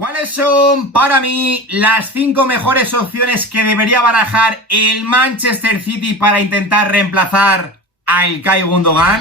¿Cuáles son, para mí, las 5 mejores opciones que debería barajar el Manchester City para intentar reemplazar a İlkay Gündoğan?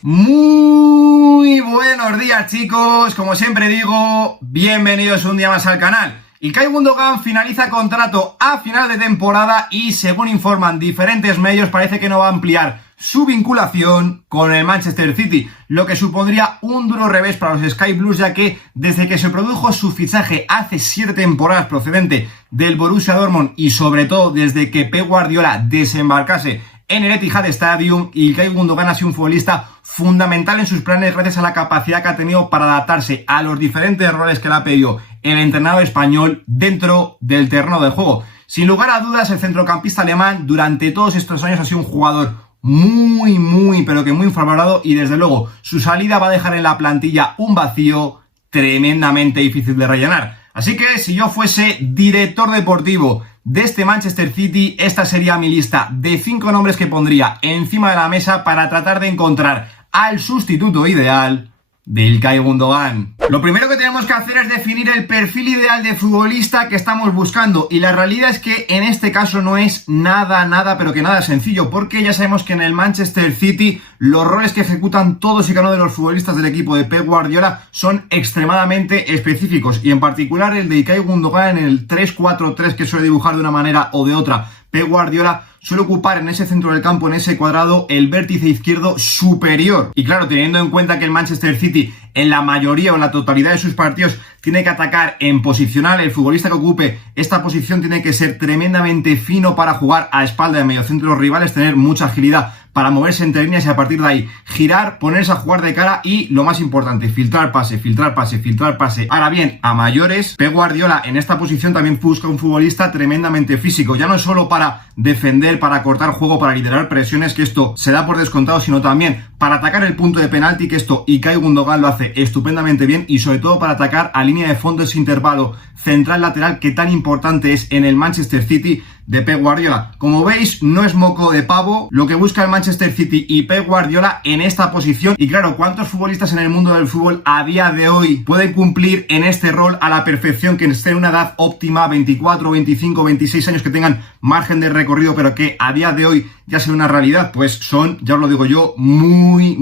Muy buenos días, chicos. Como siempre digo, bienvenidos un día más al canal. İlkay Gündoğan finaliza contrato a final de temporada y, según informan diferentes medios, parece que no va a ampliar su vinculación con el Manchester City, lo que supondría un duro revés para los Sky Blues, ya que desde que se produjo su fichaje hace 7 temporadas procedente del Borussia Dortmund y sobre todo desde que Pep Guardiola desembarcase en el Etihad Stadium, İlkay Gündoğan ha sido un futbolista fundamental en sus planes gracias a la capacidad que ha tenido para adaptarse a los diferentes roles que le ha pedido el entrenador español dentro del terreno de juego. Sin lugar a dudas, el centrocampista alemán durante todos estos años ha sido un jugador muy infravalorado, y desde luego su salida va a dejar en la plantilla un vacío tremendamente difícil de rellenar. Así que si yo fuese director deportivo de este Manchester City, esta sería mi lista de 5 nombres que pondría encima de la mesa para tratar de encontrar al sustituto ideal de İlkay Gündoğan. Lo primero que tenemos que hacer es definir el perfil ideal de futbolista que estamos buscando, y la realidad es que en este caso no es nada sencillo, porque ya sabemos que en el Manchester City los roles que ejecutan todos y cada uno de los futbolistas del equipo de Pep Guardiola son extremadamente específicos, y en particular el de İlkay Gündoğan en el 3-4-3 que suele dibujar de una manera o de otra Pep Guardiola, suele ocupar en ese centro del campo, en ese cuadrado, el vértice izquierdo superior. Y claro, teniendo en cuenta que el Manchester City en la mayoría o en la totalidad de sus partidos tiene que atacar en posicional, el futbolista que ocupe esta posición tiene que ser tremendamente fino para jugar a espalda de mediocentro de los rivales, tener mucha agilidad para moverse entre líneas y a partir de ahí girar, ponerse a jugar de cara y, lo más importante, filtrar pase. Ahora bien, a mayores, Pep Guardiola en esta posición también busca un futbolista tremendamente físico, ya no solo para defender, para cortar juego, para liderar presiones, que esto se da por descontado, sino también para atacar el punto de penalti, que esto İlkay Gündoğan lo hace estupendamente bien, y sobre todo para atacar a línea de fondo ese intervalo central-lateral que tan importante es en el Manchester City de Pep Guardiola. Como veis, no es moco de pavo lo que busca el Manchester City y Pep Guardiola en esta posición. Y claro, ¿cuántos futbolistas en el mundo del fútbol a día de hoy pueden cumplir en este rol a la perfección, que estén en una edad óptima, 24, 25, 26 años, que tengan margen de recorrido, pero que a día de hoy ya sea una realidad? Pues son, ya os lo digo yo, muy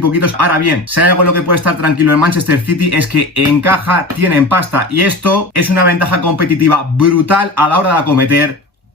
poquitos. Ahora bien, si hay algo en lo que puede estar tranquilo el Manchester City es que en caja tienen pasta, y esto es una ventaja competitiva brutal a la hora de acometer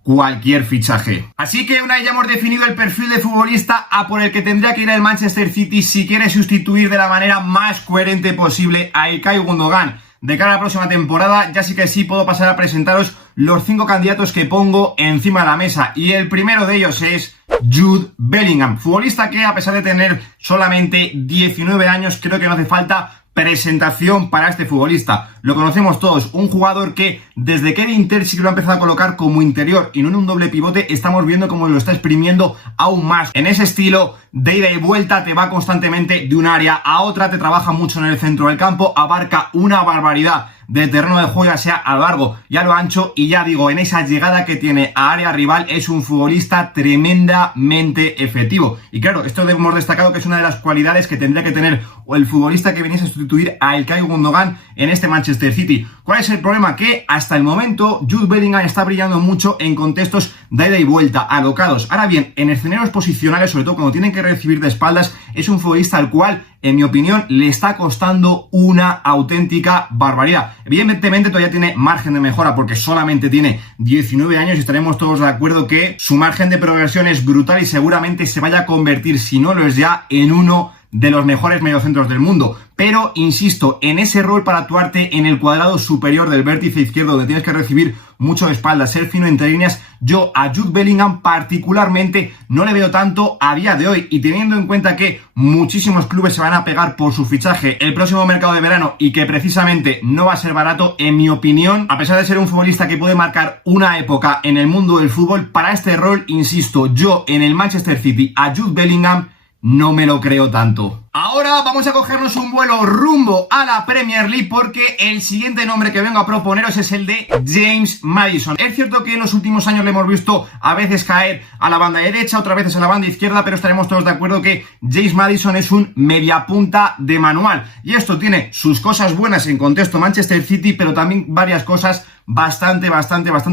cualquier fichaje. Así que una vez ya hemos definido el perfil de futbolista a por el que tendría que ir el Manchester City si quiere sustituir de la manera más coherente posible a İlkay Gündoğan de cara a la próxima temporada, ya sí que sí puedo pasar a presentaros los 5 candidatos que pongo encima de la mesa. Y el primero de ellos es Jude Bellingham, futbolista que, a pesar de tener solamente 19 años, creo que no hace falta presentación para este futbolista. Lo conocemos todos, un jugador que desde que el Inter sí que lo ha empezado a colocar como interior y no en un doble pivote, estamos viendo cómo lo está exprimiendo aún más. En ese estilo de ida y vuelta, te va constantemente de un área a otra, te trabaja mucho en el centro del campo, abarca una barbaridad de terreno de juego, ya sea a lo largo y a lo ancho, y ya digo, en esa llegada que tiene a área rival es un futbolista tremendamente efectivo. Y claro, esto hemos destacado que es una de las cualidades que tendría que tener el futbolista que viniese a sustituir a İlkay Gündoğan en este Manchester City. ¿Cuál es el problema? Que hasta el momento Jude Bellingham está brillando mucho en contextos de ida y vuelta, alocados. Ahora bien, en escenarios posicionales, sobre todo cuando tienen que recibir de espaldas, es un futbolista al cual, en mi opinión, le está costando una auténtica barbaridad. Evidentemente todavía tiene margen de mejora porque solamente tiene 19 años y estaremos todos de acuerdo que su margen de progresión es brutal y seguramente se vaya a convertir, si no lo es ya, en uno de los mejores mediocentros del mundo. Pero, insisto, en ese rol para actuarte en el cuadrado superior del vértice izquierdo, donde tienes que recibir mucho de espaldas, ser fino entre líneas, yo a Jude Bellingham particularmente no le veo tanto a día de hoy, y teniendo en cuenta que muchísimos clubes se van a pegar por su fichaje el próximo mercado de verano y que precisamente no va a ser barato, en mi opinión, a pesar de ser un futbolista que puede marcar una época en el mundo del fútbol, para este rol, insisto, yo en el Manchester City a Jude Bellingham no me lo creo tanto. Ahora vamos a cogernos un vuelo rumbo a la Premier League porque el siguiente nombre que vengo a proponeros es el de James Maddison. Es cierto que en los últimos años le hemos visto a veces caer a la banda derecha, otras veces a la banda izquierda, pero estaremos todos de acuerdo que James Maddison es un mediapunta de manual. Y esto tiene sus cosas buenas en contexto Manchester City, pero también varias cosas bastante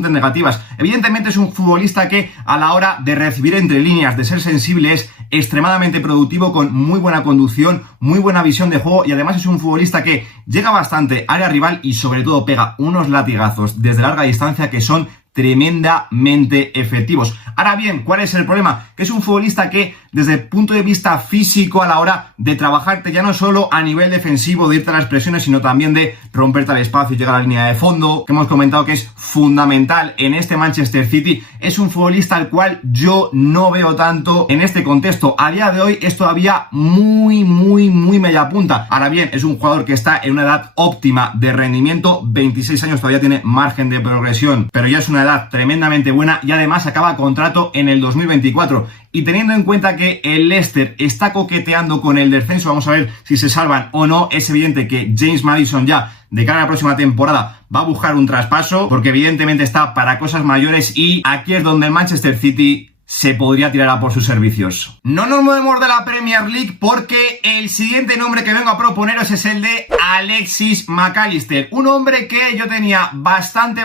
negativas. Evidentemente es un futbolista que a la hora de recibir entre líneas, de ser sensible, es extremadamente productivo, con muy buena conducción, muy buena visión de juego, y además es un futbolista que llega bastante área rival y sobre todo pega unos latigazos desde larga distancia que son tremendamente efectivos. Ahora bien, ¿cuál es el problema? Que es un futbolista que desde el punto de vista físico, a la hora de trabajarte ya no solo a nivel defensivo, de irte a las presiones, sino también de romperte al espacio y llegar a la línea de fondo, que hemos comentado que es fundamental en este Manchester City, es un futbolista al cual yo no veo tanto en este contexto. A día de hoy es todavía muy media punta. Ahora bien, es un jugador que está en una edad óptima de rendimiento, 26 años, todavía tiene margen de progresión, pero ya es una edad tremendamente buena y además acaba contrato en el 2024. Y teniendo en cuenta que el Leicester está coqueteando con el descenso, vamos a ver si se salvan o no. Es evidente que James Maddison ya de cara a la próxima temporada va a buscar un traspaso, porque evidentemente está para cosas mayores, y aquí es donde el Manchester City se podría tirar a por sus servicios. No nos movemos de la Premier League porque el siguiente nombre que vengo a proponeros es el de Alexis Mac Allister. Un hombre que yo tenía bastante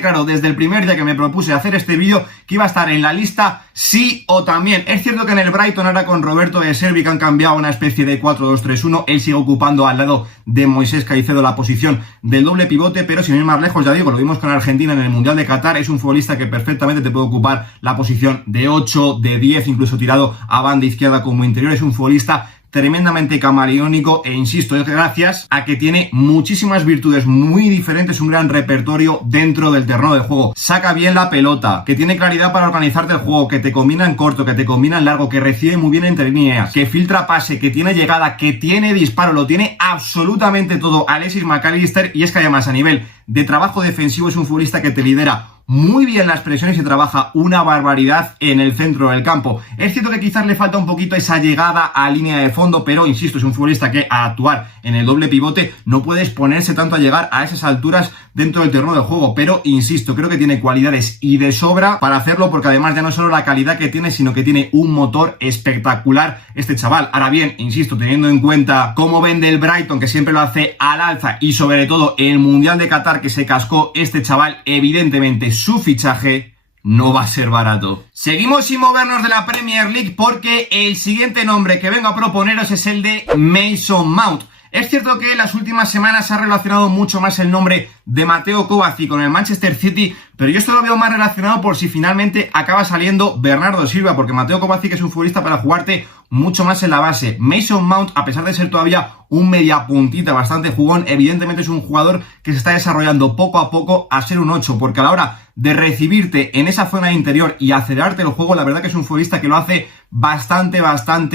claro desde el primer día que me propuse hacer este vídeo que iba a estar en la lista sí o también. Es cierto que en el Brighton ahora con Roberto de Servi que han cambiado una especie de 4-2-3-1, él sigue ocupando al lado de Moisés Caicedo la posición del doble pivote, pero sin ir más lejos, ya digo, lo vimos con Argentina en el Mundial de Qatar, es un futbolista que perfectamente te puede ocupar la posición de 8, de 10, incluso tirado a banda izquierda como interior. Es un futbolista tremendamente camaleónico e insisto, es gracias a que tiene muchísimas virtudes muy diferentes, un gran repertorio dentro del terreno de juego. Saca bien la pelota, que tiene claridad para organizarte el juego, que te combina en corto, que te combina en largo, que recibe muy bien entre líneas, que filtra pase, que tiene llegada, que tiene disparo, lo tiene absolutamente todo Alexis Mac Allister. Y es que además a nivel de trabajo defensivo es un futbolista que te lidera muy bien las presiones y trabaja una barbaridad en el centro del campo. Es cierto que quizás le falta un poquito esa llegada a línea de fondo, pero insisto, es un futbolista que a actuar en el doble pivote no puede exponerse tanto a llegar a esas alturas dentro del terreno de juego, pero insisto, creo que tiene cualidades y de sobra para hacerlo, porque además ya no solo la calidad que tiene, sino que tiene un motor espectacular este chaval. Ahora bien, insisto, teniendo en cuenta cómo vende el Brighton, que siempre lo hace al alza, y sobre todo el Mundial de Qatar que se cascó este chaval, evidentemente su fichaje no va a ser barato. Seguimos sin movernos de la Premier League porque el siguiente nombre que vengo a proponeros es el de Mason Mount. Es cierto que en las últimas semanas se ha relacionado mucho más el nombre de Mateo Kovacic con el Manchester City, pero yo esto lo veo más relacionado por si finalmente acaba saliendo Bernardo Silva, porque Mateo Kovacic es un futbolista para jugarte mucho más en la base. Mason Mount, a pesar de ser todavía un media puntita bastante jugón, evidentemente es un jugador que se está desarrollando poco a poco a ser un 8, porque a la hora de recibirte en esa zona interior y acelerarte el juego, la verdad que es un futbolista que lo hace bastante,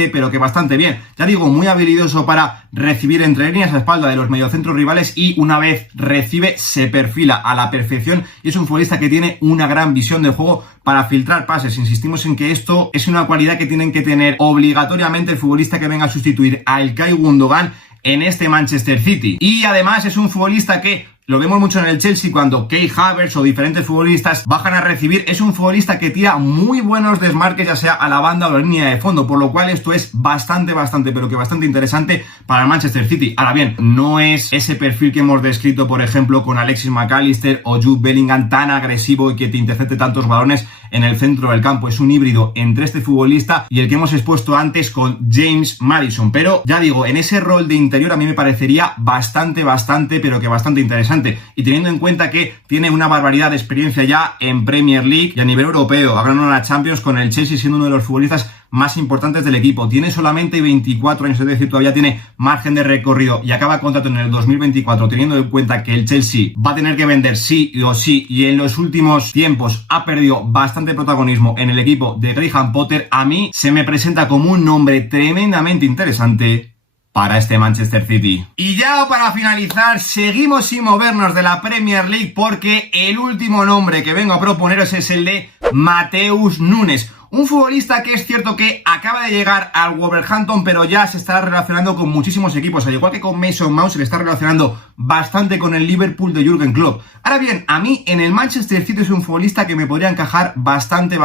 pero que bastante bien. Ya digo, muy habilidoso para recibir entre líneas a espalda de los mediocentros rivales, y una vez recibe se perfila a la perfección, y es un futbolista que tiene una gran visión de juego para filtrar pases. Insistimos en que esto es una cualidad que tienen que tener obligatoriamente el futbolista que venga a sustituir a Ilkay Gundogan en este Manchester City. Y además es un futbolista que lo vemos mucho en el Chelsea cuando Kai Havertz o diferentes futbolistas bajan a recibir. Es un futbolista que tira muy buenos desmarques, ya sea a la banda o a la línea de fondo, por lo cual esto es bastante, pero que bastante interesante para el Manchester City. Ahora bien, no es ese perfil que hemos descrito, por ejemplo, con Alexis Mac Allister o Jude Bellingham, tan agresivo y que te intercepte tantos balones en el centro del campo. Es un híbrido entre este futbolista y el que hemos expuesto antes con James Maddison, pero ya digo, en ese rol de interior a mí me parecería bastante, pero que bastante interesante. Y teniendo en cuenta que tiene una barbaridad de experiencia ya en Premier League y a nivel europeo, ha ganado la Champions con el Chelsea siendo uno de los futbolistas más importantes del equipo. Tiene solamente 24 años, es decir, todavía tiene margen de recorrido y acaba contrato en el 2024, teniendo en cuenta que el Chelsea va a tener que vender sí o sí, y en los últimos tiempos ha perdido bastante protagonismo en el equipo de Graham Potter. A mí se me presenta como un nombre tremendamente interesante para este Manchester City. Y ya para finalizar, seguimos sin movernos de la Premier League porque el último nombre que vengo a proponeros es el de Mateus Nunes. Un futbolista que es cierto que acaba de llegar al Wolverhampton, pero ya se está relacionando con muchísimos equipos, al igual que con Mason Mount, se le está relacionando bastante con el Liverpool de Jürgen Klopp. Ahora bien, a mí en el Manchester City es un futbolista que me podría encajar bastante,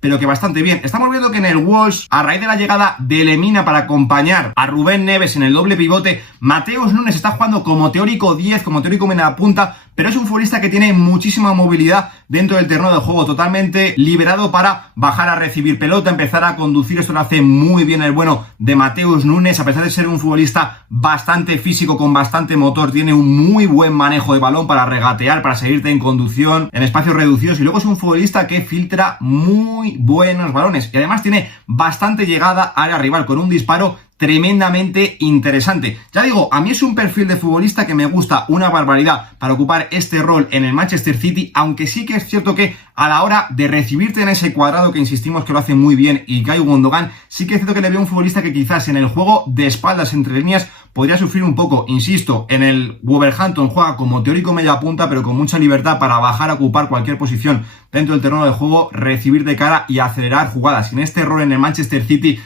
pero que bastante bien. Estamos viendo que en el Wolves, a raíz de la llegada de Lemina para acompañar a Rubén Neves en el doble pivote, Matheus Nunes está jugando como teórico 10, como teórico media punta, pero es un futbolista que tiene muchísima movilidad dentro del terreno de juego, totalmente liberado para bajar a recibir pelota, empezar a conducir. Esto lo hace muy bien el bueno de Matheus Nunes, a pesar de ser un futbolista bastante físico, con bastante motor, tiene un muy buen manejo de balón para regatear, para seguirte en conducción, en espacios reducidos, y luego es un futbolista que filtra muy buenos balones, y además tiene bastante llegada a área rival, con un disparo tremendamente interesante. Ya digo, a mí es un perfil de futbolista que me gusta una barbaridad para ocupar este rol en el Manchester City, aunque sí que es cierto que a la hora de recibirte en ese cuadrado, que insistimos que lo hace muy bien Ilkay Gundogan, sí que es cierto que le veo un futbolista que quizás en el juego de espaldas entre líneas podría sufrir un poco. Insisto, en el Wolverhampton juega como teórico media punta, pero con mucha libertad para bajar a ocupar cualquier posición dentro del terreno de juego, recibir de cara y acelerar jugadas. En este rol en el Manchester City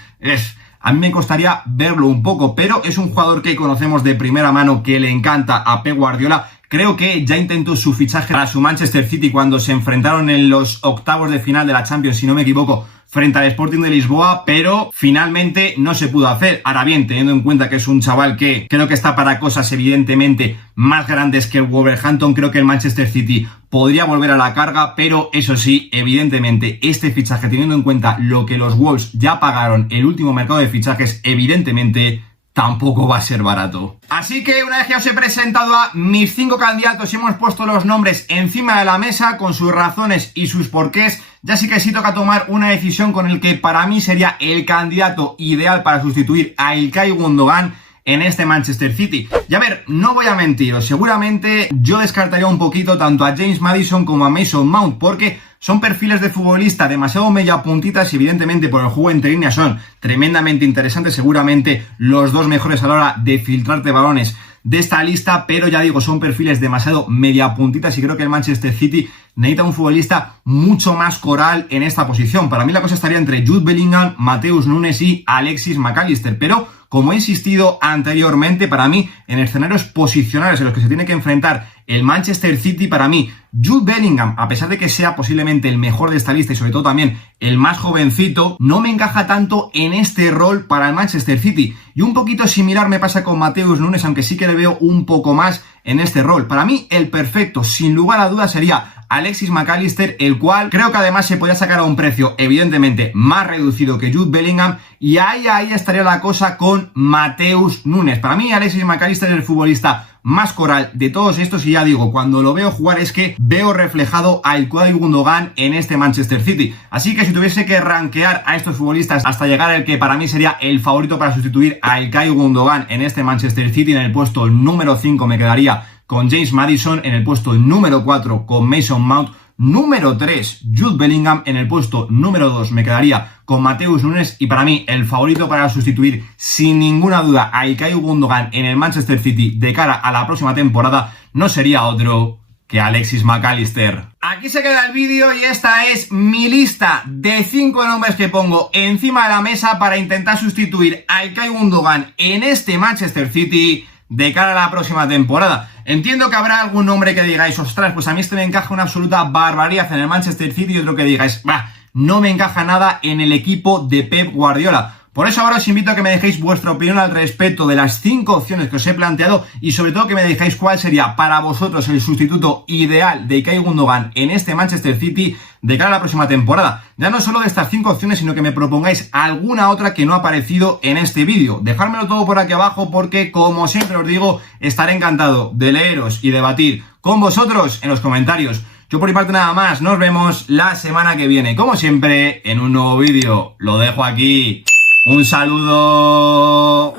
a mí me costaría verlo un poco, pero es un jugador que conocemos de primera mano, que le encanta a Pep Guardiola. Creo que ya intentó su fichaje para su Manchester City cuando se enfrentaron en los octavos de final de la Champions, si no me equivoco, frente al Sporting de Lisboa, pero finalmente no se pudo hacer. Ahora bien, teniendo en cuenta que es un chaval que creo que está para cosas evidentemente más grandes que el Wolverhampton, creo que el Manchester City podría volver a la carga, pero eso sí, evidentemente este fichaje, teniendo en cuenta lo que los Wolves ya pagaron el último mercado de fichajes, evidentemente tampoco va a ser barato. Así que una vez que os he presentado a mis 5 candidatos y hemos puesto los nombres encima de la mesa con sus razones y sus porqués, ya sí que sí toca tomar una decisión con el que para mí sería el candidato ideal para sustituir a Ilkay Gundogan en este Manchester City. Y a ver, no voy a mentiros, seguramente yo descartaría un poquito tanto a James Maddison como a Mason Mount, porque son perfiles de futbolista demasiado media puntitas y evidentemente por el juego entre líneas son tremendamente interesantes, seguramente los dos mejores a la hora de filtrarte balones de esta lista, pero ya digo, son perfiles demasiado media puntitas y creo que el Manchester City necesita un futbolista mucho más coral en esta posición. Para mí la cosa estaría entre Jude Bellingham, Matheus Nunes y Alexis McAllister, pero como he insistido anteriormente, para mí en escenarios posicionales en los que se tiene que enfrentar el Manchester City, para mí Jude Bellingham, a pesar de que sea posiblemente el mejor de esta lista y sobre todo también el más jovencito, no me encaja tanto en este rol para el Manchester City. Y un poquito similar me pasa con Matheus Nunes, aunque sí que le veo un poco más en este rol. Para mí el perfecto, sin lugar a dudas, sería Alexis McAllister, el cual creo que además se podría sacar a un precio evidentemente más reducido que Jude Bellingham, y ahí estaría la cosa con Matheus Nunes. Para mí Alexis McAllister es el futbolista más coral de todos estos, y ya digo, cuando lo veo jugar es que veo reflejado a Ilkay Gundogan en este Manchester City. Así que si tuviese que rankear a estos futbolistas hasta llegar al que para mí sería el favorito para sustituir a Ilkay Gundogan en este Manchester City, en el puesto número 5 me quedaría con James Maddison, en el puesto número 4 con Mason Mount, número 3 Jude Bellingham, en el puesto número 2 me quedaría con Matheus Nunes, y para mí el favorito para sustituir sin ninguna duda a Ilkay Gundogan en el Manchester City de cara a la próxima temporada no sería otro que Alexis McAllister. Aquí se queda el vídeo y esta es mi lista de 5 nombres que pongo encima de la mesa para intentar sustituir a Ilkay Gundogan en este Manchester City de cara a la próxima temporada. Entiendo que habrá algún nombre que digáis, ostras, pues a mí este me encaja una absoluta barbaridad en el Manchester City, y otro que digáis, bah, no me encaja nada en el equipo de Pep Guardiola. Por eso ahora os invito a que me dejéis vuestra opinión al respecto de las 5 opciones que os he planteado, y sobre todo que me dejéis cuál sería para vosotros el sustituto ideal de Ilkay Gundogan en este Manchester City de cara a la próxima temporada. Ya no solo de estas 5 opciones, sino que me propongáis alguna otra que no ha aparecido en este vídeo. Dejármelo todo por aquí abajo, porque como siempre os digo, estaré encantado de leeros y debatir con vosotros en los comentarios. Yo por mi parte nada más, nos vemos la semana que viene, como siempre, en un nuevo vídeo. Lo dejo aquí. Un saludo.